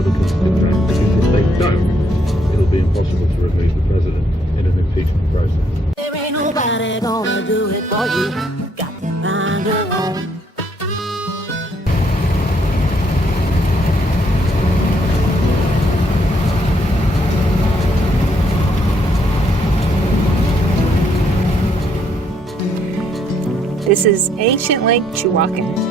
Republicans can because if they don't, it'll be impossible to remove the president in an impeachment process. There ain't nobody gonna do it for you. You got to find your own. This is ancient Lake Chewachin.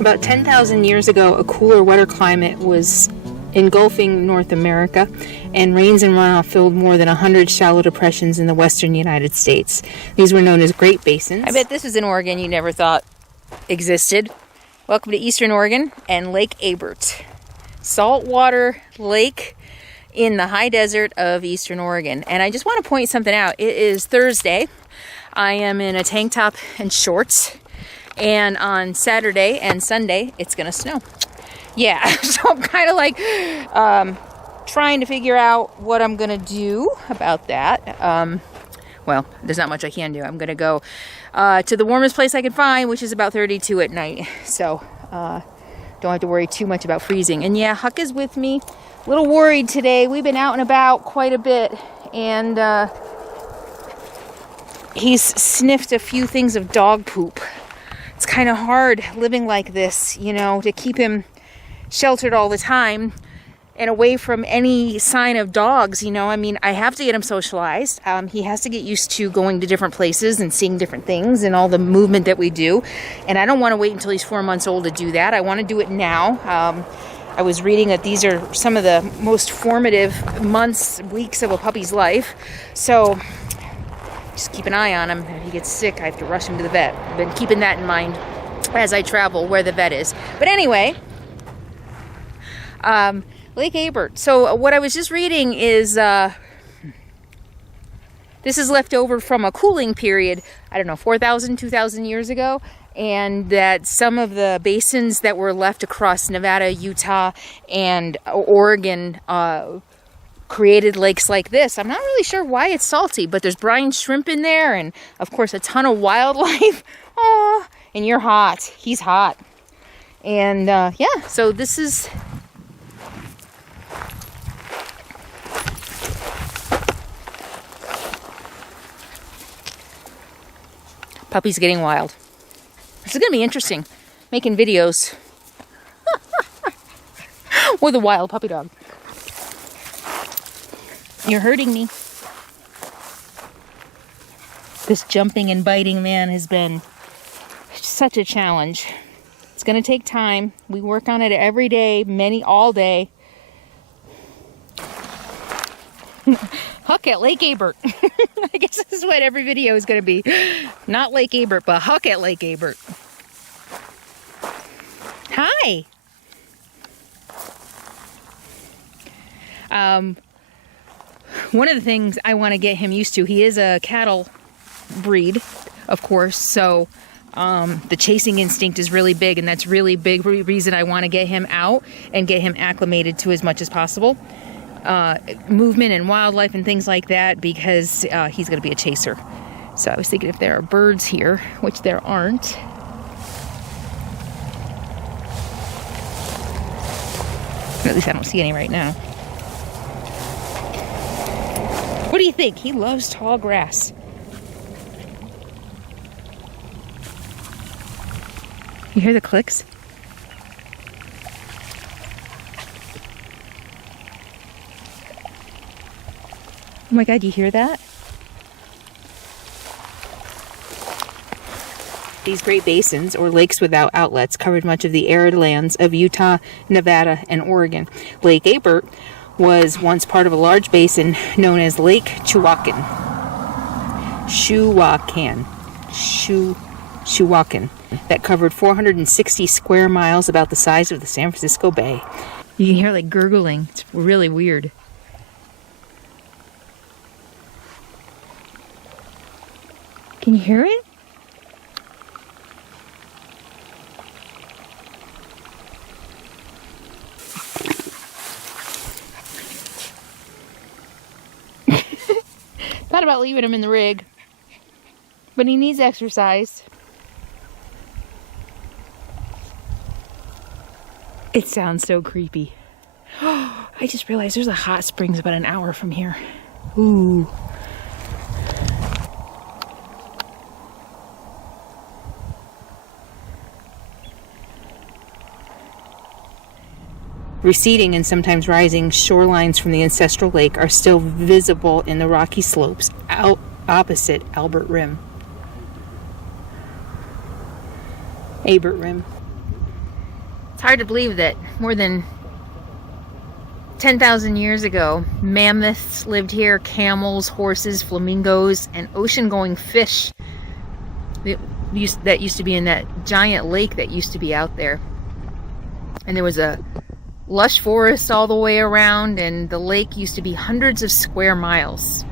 About 10,000 years ago, a cooler, wetter climate was engulfing North America, and rains and runoff filled more than 100 shallow depressions in the western United States. These were known as Great Basins. I bet this is an Oregon you never thought existed. Welcome to Eastern Oregon and Lake Abert. Saltwater lake in the high desert of Eastern Oregon. And I just want to point something out. It is Thursday. I am in a tank top and shorts. And on Saturday and Sunday, it's going to snow. Yeah, so I'm kind of like trying to figure out what I'm going to do about that. Well, there's not much I can do. I'm going to go to the warmest place I can find, which is about 32 at night. So don't have to worry too much about freezing. And yeah, Huck is with me. A little worried today. We've been out and about quite a bit. And he's sniffed a few things of dog poop. It's kind of hard living like this, you know, to keep him sheltered all the time and away from any sign of dogs, you know. I mean, I have to get him socialized. He has to get used to going to different places and seeing different things and all the movement that we do. And I don't want to wait until he's 4 months old to do that. I want to do it now. I was reading that these are some of the most formative months, weeks of a puppy's life. So just keep an eye on him. If he gets sick, I have to rush him to the vet. I've been keeping that in mind as I travel, where the vet is. But anyway, Lake Abert. So what I was just reading is this is left over from a cooling period, I don't know, 4,000, 2,000 years ago. And that some of the basins that were left across Nevada, Utah, and Oregon created lakes like this. I'm not really sure why it's salty, but there's brine shrimp in there, and of course a ton of wildlife. Oh, and you're hot. He's hot. And yeah, so this is puppy's getting wild. This is gonna be interesting, making videos with a wild puppy dog. You're hurting me. This jumping and biting, man, has been such a challenge. It's gonna take time. We work on it every day, all day. Huck at Lake Abert. I guess this is what every video is gonna be. Not Lake Abert, but Huck at Lake Abert. Hi. One of the things I want to get him used to, he is a cattle breed, of course, so the chasing instinct is really big, and that's really big reason I want to get him out and get him acclimated to as much as possible. Movement and wildlife and things like that, because he's going to be a chaser. So I was thinking if there are birds here, which there aren't. At least I don't see any right now. What do you think? He loves tall grass. You hear the clicks? Oh my God, you hear that? These Great Basins, or lakes without outlets, covered much of the arid lands of Utah, Nevada, and Oregon. Lake Abert was once part of a large basin known as Lake Chewachin. Chewachin, that covered 460 square miles, about the size of the San Francisco Bay. You can hear like gurgling. It's really weird. Can you hear it? Thought about leaving him in the rig, but he needs exercise. It sounds so creepy. I just realized there's a hot springs about an hour from here. Ooh. Receding and sometimes rising shorelines from the ancestral lake are still visible in the rocky slopes out opposite Abert Rim. Abert Rim. It's hard to believe that more than 10,000 years ago, mammoths lived here, camels, horses, flamingos, and ocean-going fish that used to be in that giant lake that used to be out there. And there was a lush forest all the way around, and the lake used to be hundreds of square miles.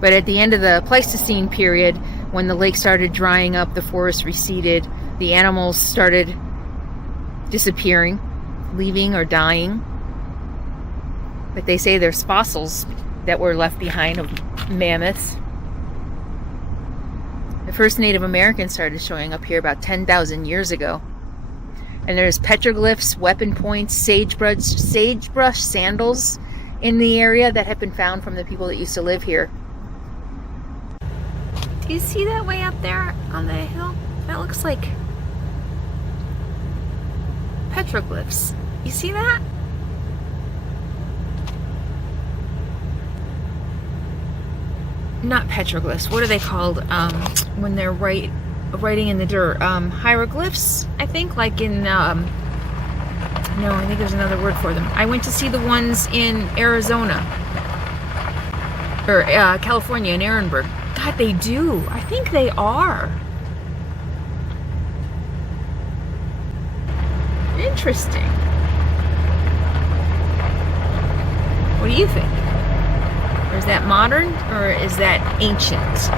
But at the end of the Pleistocene period, when the lake started drying up, the forest receded, the animals started disappearing, leaving or dying. But they say there's fossils that were left behind of mammoths. The first Native Americans started showing up here about 10,000 years ago. And there's petroglyphs, weapon points, sagebrush sandals in the area that have been found from the people that used to live here. Do you see that way up there on the hill? That looks like petroglyphs. You see that? Not petroglyphs. What are they called when they're writing in the dirt? Hieroglyphs, I think, like in no, I think there's another word for them. I went to see the ones in Arizona or California in Ehrenberg. God, they do. I think they are. Interesting. What do you think? Or is that modern, or is that ancient?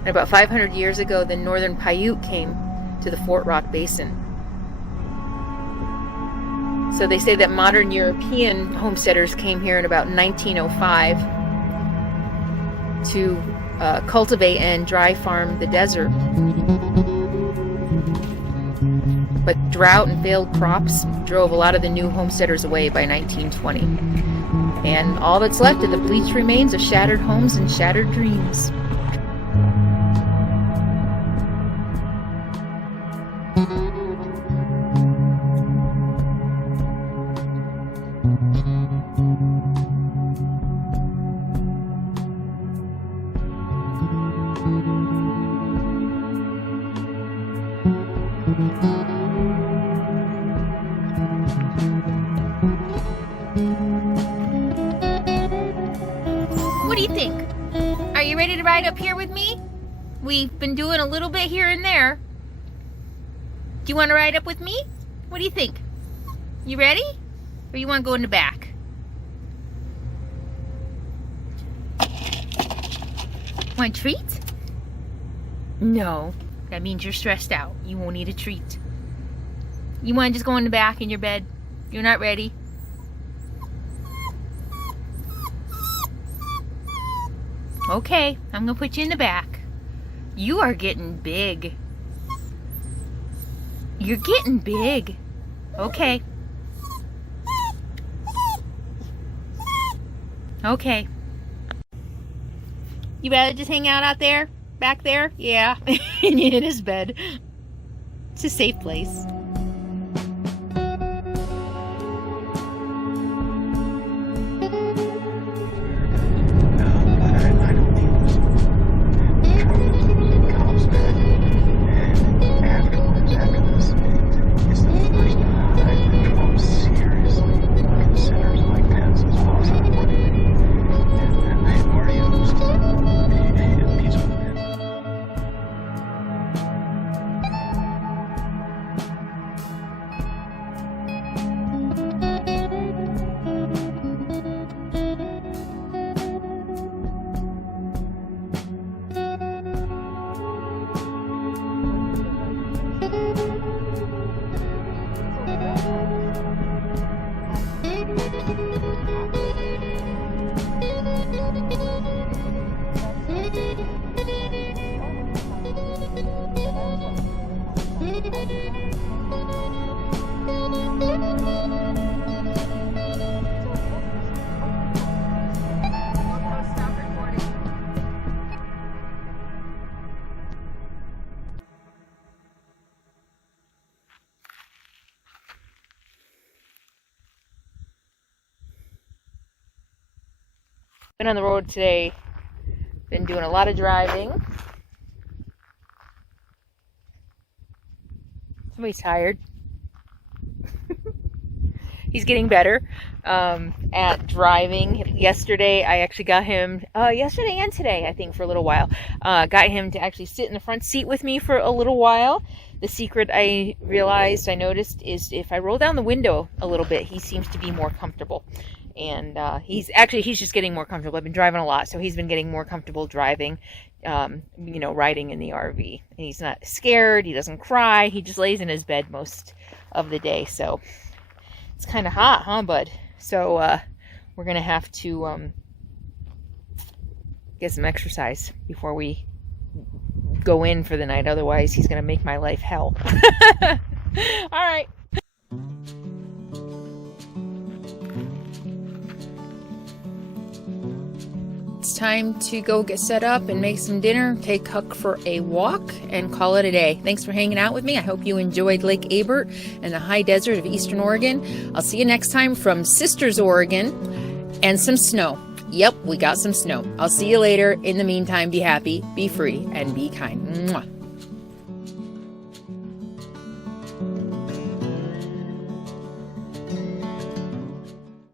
And about 500 years ago, the northern Paiute came to the Fort Rock Basin. So they say that modern European homesteaders came here in about 1905 to cultivate and dry farm the desert. But drought and failed crops drove a lot of the new homesteaders away by 1920. And all that's left are the bleached remains of shattered homes and shattered dreams. What do you think? Are you ready to ride up here with me? We've been doing a little bit here and there. Do you want to ride up with me? What do you think? You ready? Or you want to go in the back? Want a treat? No. That means you're stressed out. You won't eat a treat. You want to just go in the back in your bed? You're not ready? Okay, I'm gonna put you in the back. You are getting big. You're getting big. Okay. Okay. You rather just hang out there? Back there? Yeah. In his bed. It's a safe place. Been on the road today, been doing a lot of driving. Somebody's tired. He's getting better at driving. Yesterday, I actually got him, yesterday and today, I think, for a little while. Got him to actually sit in the front seat with me for a little while. The secret I noticed, is if I roll down the window a little bit, he seems to be more comfortable. And he's just getting more comfortable. I've been driving a lot, so he's been getting more comfortable driving, riding in the RV. And he's not scared, he doesn't cry, he just lays in his bed most of the day. So it's kind of hot, huh, bud? So we're going to have to get some exercise before we go in for the night. Otherwise, he's going to make my life hell. All right. It's time to go get set up and make some dinner, take Huck for a walk, and call it a day. Thanks for hanging out with me. I hope you enjoyed Lake Abert and the high desert of eastern Oregon. I'll see you next time from Sisters, Oregon, and some snow. Yep, we got some snow. I'll see you later. In the meantime, be happy, be free, and be kind. Mwah.